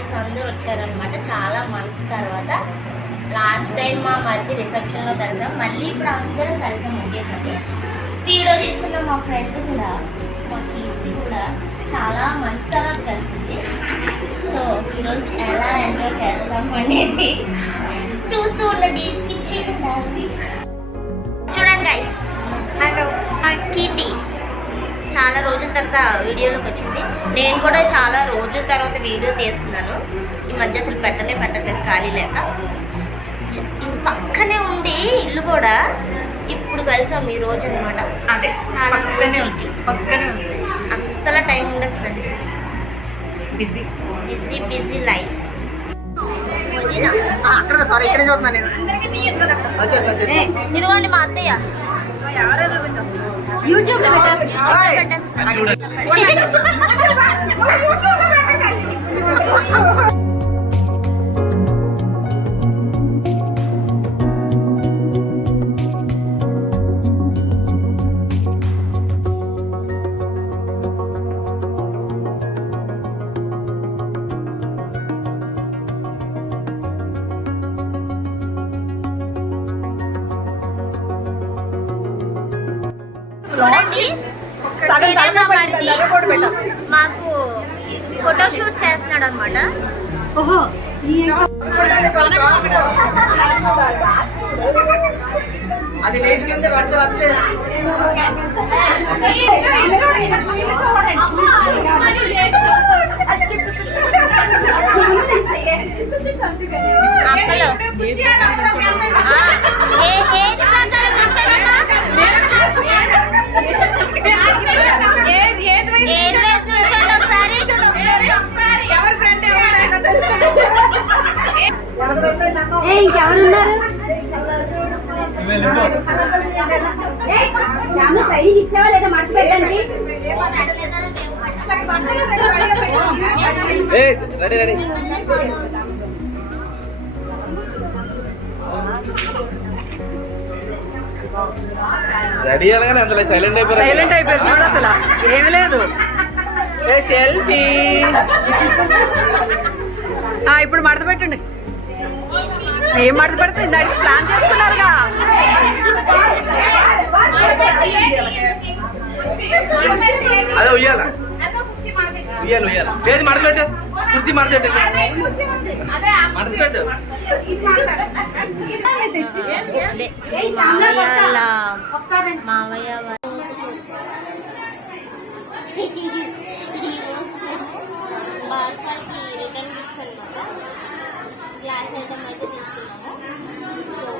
Friends అందరూ వచ్చారనమాట చాలా మంత్స్ తర్వాత. లాస్ట్ టైం మా మరిది రిసెప్షన్లో కలిసాం. మళ్ళీ ఇప్పుడు అందరం కలిసాం ఒకేసారి. వీడియో తీస్తున్న మా ఫ్రెండ్ కూడా మా కీర్తి కూడా చాలా మంచి తర్వాత కలిసింది. సో ఈరోజు ఎలా ఎంజాయ్ చేస్తాం అనేది చూస్తూ ఉండండి. స్కిప్ చేయకుండా. చాలా రోజుల తర్వాత వీడియోలోకి వచ్చింది. నేను కూడా చాలా రోజుల తర్వాత వీడియో తీస్తున్నాను. ఈ మధ్య అసలు పెట్టలే పెట్టలేదు ఖాళీ లేక. పక్కనే ఉండి ఇల్లు కూడా ఇప్పుడు కలిసాం ఈ రోజు అనమాట అదే చాలా పక్కనే. ఉంది పక్కనే ఉంది. అస్సలు టైం ఉండదు friends. Busy. Busy busy life. అక్కడ సారీ ఇక్కడే చూస్తున్నా నేను. వచ్చేది వచ్చేది ఇదిగోండి మా అత్తయ్య. యూట్యూబ్లో పెట్టేస్తాను చూడండి మాకు ఫోటో షూట్ చేస్తున్నాడు అనమాట ఓహో అది లేచి కింద రచ్చ రచ్చే ఇంకెవరున్నారు శ్యామ్ని ట్రైనింగ్ ఇచ్చావా లేదా మడత పెట్టండి రెడీ రెడీ. రెడీ అనగానే అంత సైలెంట్ అయిపోయారు సైలెంట్ అయిపోయారు చూడు అసలు. ఏమి లేదు. ఏ సెల్ఫీ. ఆ, ఇప్పుడు మడత పెట్టండి. ఏం మడత పెడితే నడిచి ప్లాన్ చేస్తున్నారుగా. అదే ఉయ్యాల. ఉయ్యాలి ఉయ్యాలి. చేతి మడత పెట్టు? కుర్చీ మడత పెట్టు. మడత పెట్టు. మావయ్య వాళ్ళ- మావయ్య వాళ్ళ- బార్సాలకి రిటర్న్ గిఫ్ట్స్ అనమాట గ్లాస్ ఐటమ్ అయితే తీసుకున్నాము. సో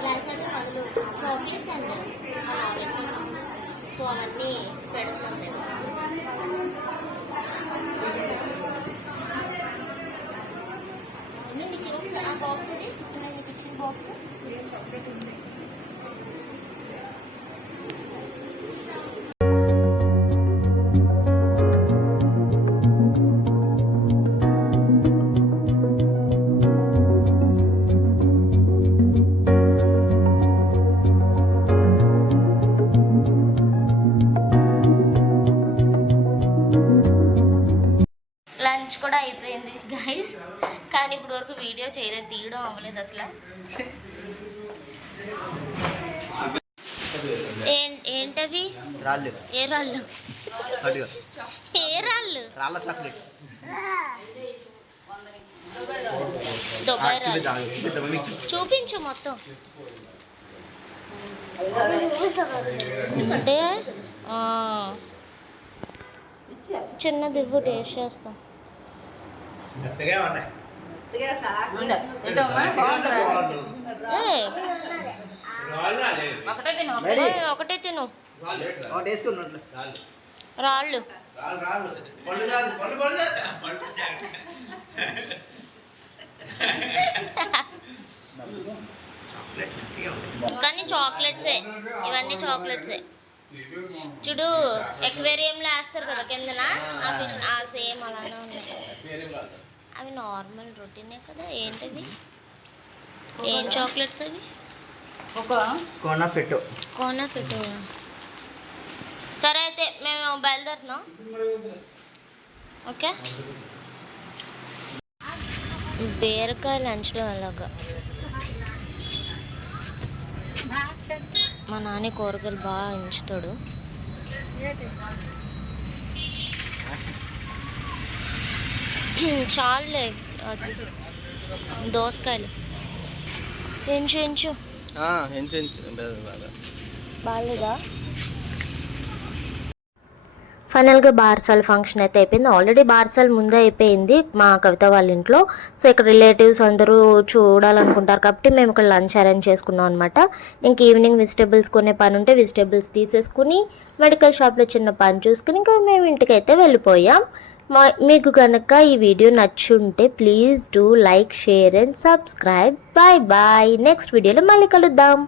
గ్లాస్ ఐటమ్ అందులో చాక్లెట్స్ అండ్ సో అవన్నీ పెడుతున్నాం మేము. ఇప్పుడు వరకు వీడియో చేయలేదు తీయడం అవ్వలేదు అసలు. ఏం- ఏంటవి రాళ్ళు. ఏ రాళ్ళు? ఏ రాళ్ళు? రాళ్ళ చాక్లెట్స్. దుబాయ్ రాళ్ళు. చూపించు మొత్తం. అంటే ఆ, చిన్నది ఇవ్వు టేస్ట్ చేస్తాం. ఒకటే తిను రాళ్ళు. కానీ చాక్లెట్సే. ఇవన్నీ చాక్లెట్సే. చూడు ఎక్వేరియంలో వేస్తారు కదా కిందన? ఆ సేమ్ అలానే ఉన్నాయి అవి నార్మల్ రొటీనే కదా ఏంటవి? ఏం చాక్లెట్స్ అవి? కోనా ఫెట్టో. కోనా సరే అయితే మేము బయలుదేరుతున్నాం. ఓకే? బీరకాయలు లంచడం అలాగా మా నాన్న కూరగాయలు బాగా ఎంచుతాడు. చాలులే అది. దోసకాయలు. ఎంచు ఎంచు. ఎంచు ఎంచు. బాగాలేదా ఫైనల్గా బార్సాల్ ఫంక్షన్ అయితే అయిపోయింది. ఆల్రెడీ బార్సాల్ ముందే అయిపోయింది మా కవిత వాళ్ళ ఇంట్లో. సో ఇక్కడ రిలేటివ్స్ అందరూ చూడాలనుకుంటారు కాబట్టి మేము ఇక్కడ లంచ్ అరేంజ్ చేసుకున్నాం అనమాట ఇంక ఈవినింగ్ వెజిటేబుల్స్ కొనే పని ఉంటే వెజిటేబుల్స్ తీసేసుకుని మెడికల్ షాప్లో చిన్న పని చూసుకుని ఇంకా మేము ఇంటికి అయితే వెళ్ళిపోయాం. మా మీకు కనుక ఈ video నచ్చుంటే please do like share and subscribe. Bye bye. Next వీడియోలో మళ్ళీ కలుద్దాం.